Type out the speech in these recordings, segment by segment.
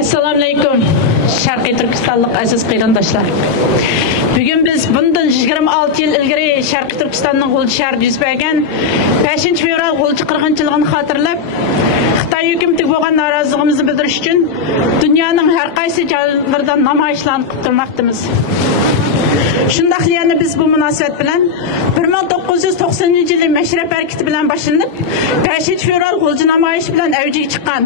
Assalamu alaykum. Sharqiy Turkistonlik aziz qarindoshlar. Bugun biz bundan 26 yil ilgari Sharqiy Turkistonning G'ulji shahrida yuz bergan 5-fevral G'ulji qirg'inchiligini xotirlab, Xitoy hukumatiga bo'lgan noroziligimizni bildirish uchun dunyoning har qaysi joylarida namoyishlar qilib turmoqdamiz. Shundaqla yana biz bu munosabat bilan 1990-yil Mashrab harakati bilan boshlanib, 5-fevral G'ulji namoyishi bilan avjiga chiqqan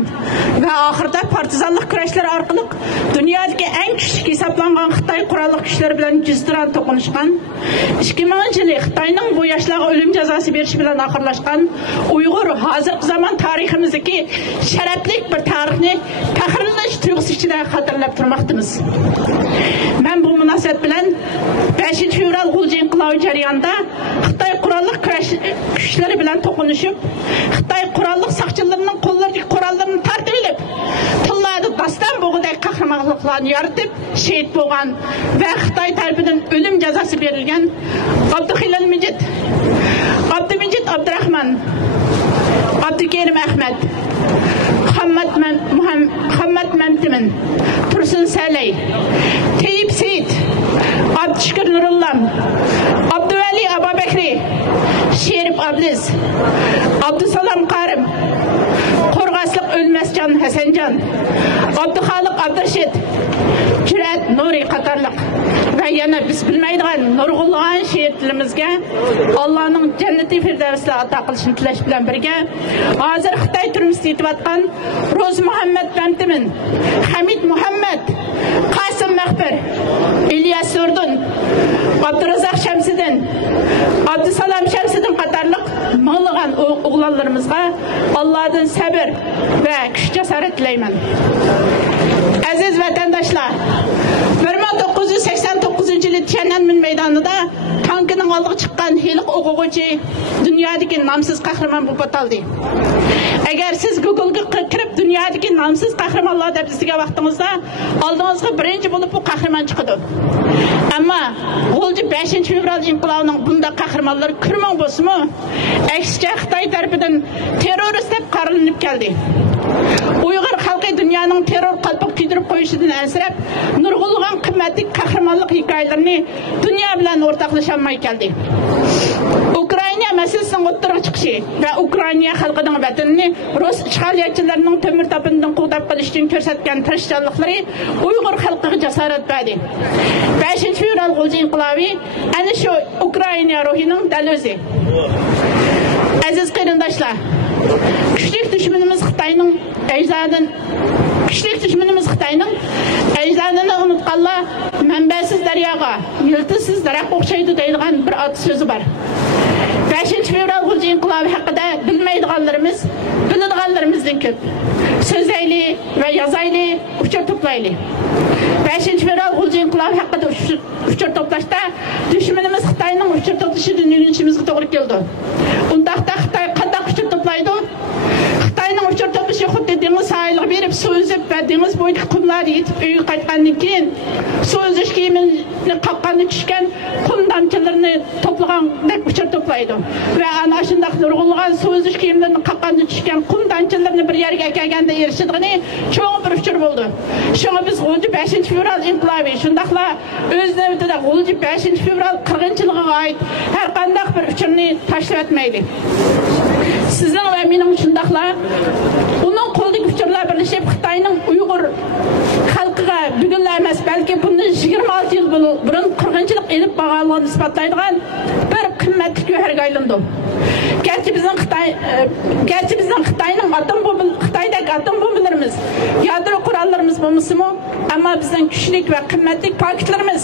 va oxirida partizanlik kurashlar orqali dunyodagi eng kuchli hisoblangan Xitoy qurolli kuchlari bilan jizdiran to'qnashgan, 2000-yil Xitoyning bu yoshlarga o'lim jazosi berishi bilan oxirlashgan Uyg'ur hozirgi zamon tariximizdagi sharafli bir tarixni faxrlanish tuyg'usi ichida xotirlab turmoqdamiz. Men bu munosabat bilan 5-fevral G'ulji inqilobi jarayonida Xitoy qurolli kuchlari bilan to'qnashib, Xitoy qurolli soqchilarining qo'llaridagi qurollarni tartib olib, tillarda dastan bo'g'idek qahramonliklarni yaratib, shahid bo'lgan va Xitoy tarafidan o'lim jazosi berilgan Abduxilal Mijit, Abdumijit Abdurahmon, Abdukerim Ahmad, Muhammad Mamtimin, Tursun Salay, Tayyip Seyit, Abdüşkür Nurullam, Abduvali Ababekri, Şerif Abliz, Abdusalam Karim, Qorg'asliq O'lmasjon Hasanjon, Abduxoliq Abdurashid, Jurat Nuri qatorliq va yana biz bilmaydigan nurg'ulg'an shehidlarimizga Allohning jannati firdavsida ato qilishini tilash bilan birga, hozir Xitoy turmusida yetayotgan Ro'z Muhammad Mamtimin, Hamid Muhammad, Qasim Mahbir, İlyas Surdun, Abdurazaq Shamsiddin, Abdusalam Shamsiddin qatorliq minglagan o'g'lonlarimizga Allohdan sabr va kuch jasorat tilayman. Aziz vatandaşlar, 1989-yil Tiananmen maydonida tankining oldiga chiqqan hiliq o'quvchi dunyodagi nomsiz qahramon bo'lib ataldi. Agar siz Google'ga kirib dunyodagi nomsiz qahramonlar deb izlagan vaqtingizda oldingizga birinchi bo'lib bu qahramon chiqadi. Ammo G'ulji 5-fevral inqilobining bunda qahramonlar kirmang bo'lsa-mu, aksicha Xitoy tarafidan terrorist deb qaralanib keldi. Uyg'ur xalqi dunyoning terror qalpoq kiydirib qo'yishidan ansirab, nurg'ulg'an qimmatli qahramonlik hikoyalarini dunyo bilan o'rtoqlasha olmay keldi. Ukraina masalasining o'ttirib chiqishi va Ukraina xalqining vatanini Rus ishg'olchilarining temir topinidan qo'g'dab qilish uchun ko'rsatgan tirishchanliklari Uyg'ur xalqiga jasorat berdi. 5-fevral G'ulji inqilobi ana shu Ukraina ruhining dalozi. Aziz qarindoshlar, kuchli dushmanimiz Xitoyning ecdadını unutqanlar manbasiz daryoga, yiltisiz daraxt o'xshaydi deydigan bir ot so'zi bor. 5-fevral G'ulji inqilobi haqida bilmaydiganlarimiz, biladiganlarimizdan ko'p. So'zayli va yozayli, uchur to'playli. 5-fevral G'ulji inqilobi haqida uchur to'plashda dushmanimiz Xitoyning uchur to'plashidan o'rganishimizga to'g'ri keldi. Undaqda Xitoy qanday uchur to'playdi? Xitoyning uchur to'plashi xuddi dengiz sahiliga berib suv uzib va dengiz bo'yidagi qumlarga yetib uyga qaytgandan keyin suv uzish kiyimini qaqqanda tushgan qum damchilarini to'plagandek uchur to'playdi. Va ana shunday nurg'ulg'an suv uzish kiyimlarini qaqqanda tushgan qum damchilarini bir yerga kelganda erishadigan cho'ng bir uchur bo'ldi. Shunga biz G'ulji 5-fevral inqilobi shundaqla o'z navbatida G'ulji 5-fevral qirg'inchiligiga oid har qanday bir uchurni tashlab o'tmaydi. Sizning va mening shundaqla uning qo'ldagi uchurlar birlashib Xitoyning Uyg'ur xalqiga bugunlar emas, balki bundan 26 yil burun qirg'inchilik elib borganligini isbotlaydigan bir qimmatli gavharga aylandi. Gerçi bizning Xitoyning Xitoydagi atom bombalarimiz, yadro qurollarimiz bo'lmasa-mu, ammo bizning kuchli va qimmatli paketlarimiz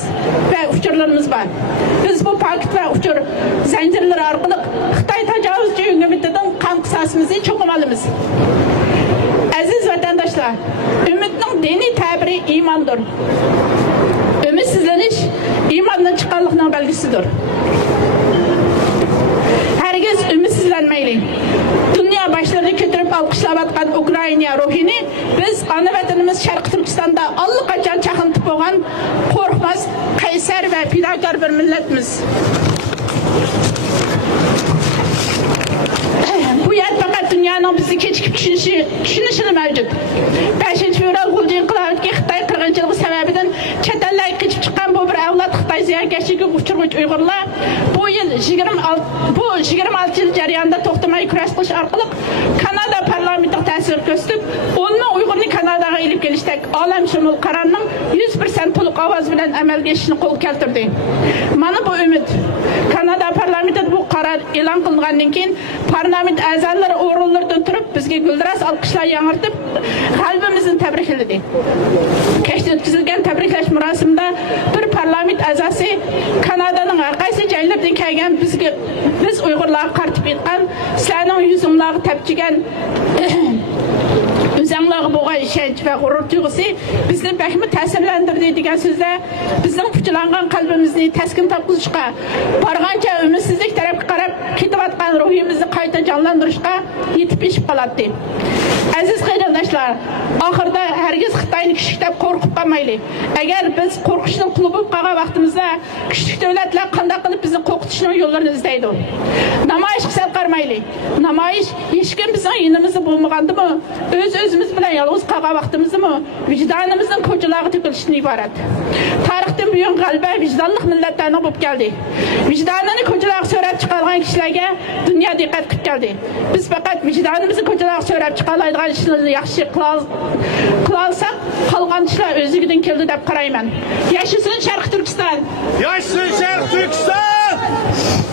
va uchurlarimiz bor. Biz bu paket va uchur zanjirlari orqali Xitoy tajovuzchi hukumatidan qon qisosimizni cho'qimalimiz. Aziz vatandaşlar, ümitning diniy ta'biri iymondir. Ümitsizlanish iymondan chiqqanlikning belgisidir. Herkes ümitsizlenmeyli. Dünya başlarını kötürüp alkışlavatkan Ukrayna ruhini biz ana vatanımız Şarkı Türkistan'da allaqachon çakıntı boğan korkmaz, kaysar ve fidakar bir milletimiz. Bu yer fakat dünyanın bizi keçkip düşünüşünü mevcut. yaşavıç Uygurlar bu yıl 26 yıl jarayonida to'xtamay kurash qilish orqali Kanada parlamentiga ta'sir ko'rsatib, 10 ming Uyg'urni Kanadaga elib kelishdak olamshumul qarorning 100% to'liq ovoz bilan amalga oshishini qo'lga keltirdi. Mana bu umid Kanada parlamentida bu qaror e'lon qilingandan keyin parlament a'zolari o'rinlaridan turib bizga guldiras olqishlar yang'irtib qalbimizni tabrikladi. Kechda o'tkazilgan tabriklash marosimida bir parlament a'zosi Kanadaning har qaysi joylaridan kelgan biz Uyg'urlarga qartib aytgan, sizlarning yuzinglarga tapchigan o'zinglarga bo'lgan ishonch va g'urur tuyg'usi bizni bakmi ta'sirlantirdi degan so'zlar bizning puchlangan qalbimizni taskin topqizishga, borgancha umidsizlik tarafga qarab ketayotgan ruhimizni qayta jonlantirishga yetib ishib qoladi. Aziz qarindoshlar, oxirida hargiz Xitoyni kichik deb qo'rqib qolmaylik. Agar biz qo'rqishning quli bo'lib qolgan vaqtimizda kichik davlatlar qanday qilib bizni qo'rqitishning yo'llarini izlaydi. Namoyish qilib qarmaylik. Namoyish hech kim bizning yonimizda bo'lmagandimi, o'z-o'zimiz bilan yolg'iz qolgan vaqtimizmi, vijdonimizning ko'chalarga to'kilishdan iborat. Tarixdan buyon g'alaba vijdonli millatlarning bo'lib keldi. Vijdonini ko'chalarga so'rab chiqargan kishilarga dunyo diqqat qilib keldi. Biz faqat vijdonimizni ko'chalarga so'rab chiqaradigan ishlarni yaxshi qila olsak, qolgan ishlar o'zigidan keldi deb qarayman. Yashasin Sharq Turkiston! Yashasin Sharq Turkiston!